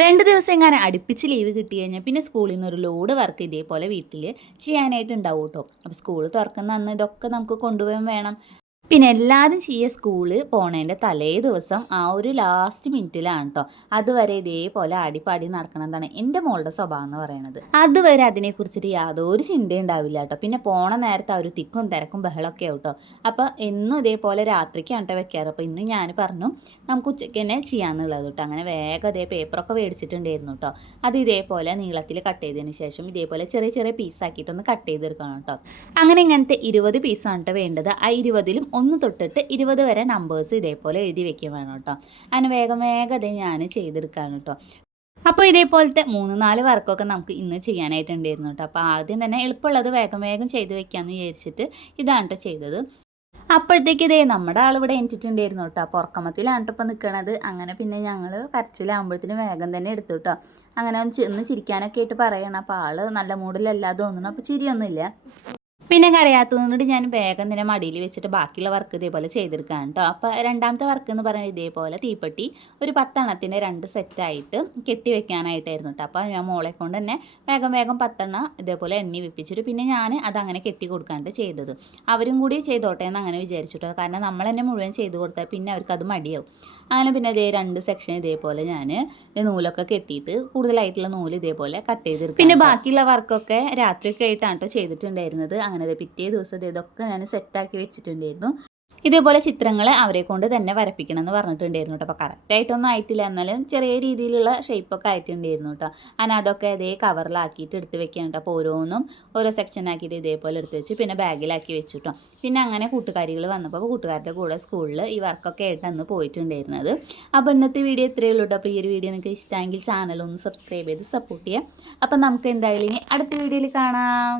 2 ദിവസം എങ്ങാനും അടുപ്പിച്ച് ലീവ് കിട്ടി കഴിഞ്ഞാൽ പിന്നെ സ്കൂളിൽ നിന്ന് ഒരു ലോഡ് വർക്ക് ഇതേപോലെ വീട്ടിൽ ചെയ്യാനായിട്ട് ഉണ്ടാവും കേട്ടോ. അപ്പോൾ സ്കൂൾ തുറക്കുന്ന അന്ന് ഇതൊക്കെ നമുക്ക് കൊണ്ടുപോകാൻ വേണം. പിന്നെ എല്ലാതും ചെയ്യുക സ്കൂള് പോണതിൻ്റെ തലേ ദിവസം ആ ഒരു ലാസ്റ്റ് മിനിറ്റിലാണ് കേട്ടോ. അതുവരെ ഇതേപോലെ ആടിപ്പാടി നടക്കണതാണ് എൻ്റെ മോളുടെ സ്വഭാവം എന്ന് പറയുന്നത്. അതുവരെ അതിനെക്കുറിച്ചിട്ട് യാതൊരു ചിന്തയും ഉണ്ടാവില്ല കേട്ടോ. പിന്നെ പോണ നേരത്തെ ആ ഒരു തിക്കും തിരക്കും ബഹളമൊക്കെ ആവും കേട്ടോ. അപ്പോൾ എന്നും ഇതേപോലെ രാത്രിക്കാണ് കേട്ടോ വെക്കാറ്. അപ്പോൾ ഇന്ന് ഞാൻ പറഞ്ഞു നമുക്ക് ഉച്ചയ്ക്ക് തന്നെ ചെയ്യാമെന്നുള്ളത് കേട്ടോ. അങ്ങനെ വേഗം അതേ പേപ്പറൊക്കെ മേടിച്ചിട്ടുണ്ടായിരുന്നു കേട്ടോ. അത് ഇതേപോലെ നീളത്തിൽ കട്ട് ചെയ്തതിന് ശേഷം ഇതേപോലെ ചെറിയ ചെറിയ പീസാക്കിയിട്ടൊന്ന് കട്ട് ചെയ്തെടുക്കണം കേട്ടോ. അങ്ങനെ ഇങ്ങനത്തെ 20 പീസാണ് കേട്ടോ വേണ്ടത്. ആ 20-ലും 1 തൊട്ടിട്ട് 20 വരെ നമ്പേഴ്സ് ഇതേപോലെ എഴുതി വെക്കാൻ വേണം കേട്ടോ. അങ്ങനെ വേഗം അത് ഞാൻ ചെയ്തെടുക്കുകയാണ് കേട്ടോ. അപ്പോൾ ഇതേപോലത്തെ 3-4 വർക്കൊക്കെ നമുക്ക് ഇന്ന് ചെയ്യാനായിട്ടുണ്ടായിരുന്നു കേട്ടോ. അപ്പോൾ ആദ്യം തന്നെ എളുപ്പമുള്ളത് വേഗം ചെയ്ത് വെക്കാമെന്ന് വിചാരിച്ചിട്ട് ഇതാണ് കേട്ടോ ചെയ്തത്. അപ്പോഴത്തേക്ക് ഇതേ നമ്മുടെ ആളിവിടെ എണീറ്റിട്ടുണ്ടായിരുന്നു കേട്ടോ. അപ്പോൾ ഉറക്കമത്തിലാണ് ഇപ്പോൾ നിൽക്കണത്. അങ്ങനെ പിന്നെ ഞങ്ങൾ കരച്ചിലാകുമ്പോഴത്തേനും വേഗം തന്നെ എടുത്തു കേട്ടോ. അങ്ങനെ ഒന്ന് ചിരിക്കാനൊക്കെ ആയിട്ട് പറയണം. അപ്പോൾ ആൾ നല്ല മൂഡിലല്ലാതെ തോന്നുന്നു. അപ്പോൾ ചിരിയൊന്നുമില്ല. പിന്നെ കരയാത്തതുകൊണ്ട് ഞാൻ വേഗം തന്നെ മടിയിൽ വെച്ചിട്ട് ബാക്കിയുള്ള വർക്ക് ഇതേപോലെ ചെയ്തെടുക്കുകയാണ് കേട്ടോ. അപ്പോൾ രണ്ടാമത്തെ വർക്ക് എന്ന് പറയുന്നത് ഇതേപോലെ തീപ്പെട്ടി ഒരു 10 എണ്ണത്തിൻ്റെ 2 സെറ്റായിട്ട് കെട്ടി വെക്കാനായിട്ടായിരുന്നു കേട്ടോ. അപ്പോൾ ഞാൻ മോളെ കൊണ്ട് തന്നെ വേഗം 10 എണ്ണം ഇതേപോലെ എണ്ണി വെപ്പിച്ചിട്ട് പിന്നെ ഞാൻ അതങ്ങനെ കെട്ടി കൊടുക്കാണ്ട് ചെയ്തത്. അവരും കൂടി ചെയ്തോട്ടെ എന്ന് അങ്ങനെ വിചാരിച്ചിട്ടോ. കാരണം നമ്മൾ തന്നെ മുഴുവൻ ചെയ്ത് കൊടുത്താൽ പിന്നെ അവർക്ക് അത് മടിയാവും. അങ്ങനെ പിന്നെ അതേ 2 സെക്ഷൻ ഇതേപോലെ ഞാൻ നൂലൊക്കെ കെട്ടിയിട്ട് കൂടുതലായിട്ടുള്ള നൂല് ഇതേപോലെ കട്ട് ചെയ്തെടുക്കും. പിന്നെ ബാക്കിയുള്ള വർക്കൊക്കെ രാത്രിയൊക്കെ ആയിട്ടാണ് കേട്ടോ ചെയ്തിട്ടുണ്ടായിരുന്നത്. അങ്ങനെ പിറ്റേ ദിവസം ഇതൊക്കെ ഞാൻ സെറ്റാക്കി വെച്ചിട്ടുണ്ടായിരുന്നു. ഇതേപോലെ ചിത്രങ്ങൾ അവരെ കൊണ്ട് തന്നെ വരപ്പിക്കണം എന്ന് പറഞ്ഞിട്ടുണ്ടായിരുന്നു കേട്ടോ. അപ്പോൾ കറക്റ്റായിട്ടൊന്നും ആയിട്ടില്ല, എന്നാലും ചെറിയ രീതിയിലുള്ള ഷേപ്പൊക്കെ ആയിട്ടുണ്ടായിരുന്നു കേട്ടോ. അങ്ങനെ അതൊക്കെ അതേ കവറിലാക്കിയിട്ട് എടുത്ത് വെക്കാൻ കേട്ടോ. അപ്പോൾ ഓരോന്നും ഓരോ സെക്ഷനാക്കിയിട്ട് ഇതേപോലെ എടുത്ത് വെച്ച് പിന്നെ ബാഗിലാക്കി വെച്ചു കേട്ടോ. പിന്നെ അങ്ങനെ കൂട്ടുകാരികൾ വന്നപ്പോൾ കൂട്ടുകാരുടെ കൂടെ സ്കൂളിൽ ഈ വർക്കൊക്കെ ആയിട്ട് അന്ന് പോയിട്ടുണ്ടായിരുന്നത്. അപ്പോൾ ഇന്നത്തെ വീഡിയോ ഇത്രയേ ഉള്ളൂ കേട്ടോ. അപ്പോൾ ഈ ഒരു വീഡിയോ നിങ്ങൾക്ക് ഇഷ്ടമെങ്കിൽ ചാനലൊന്ന് സബ്സ്ക്രൈബ് ചെയ്ത് സപ്പോർട്ട് ചെയ്യാം. അപ്പം നമുക്ക് എന്തായാലും ഇനി അടുത്ത വീഡിയോയിൽ കാണാം.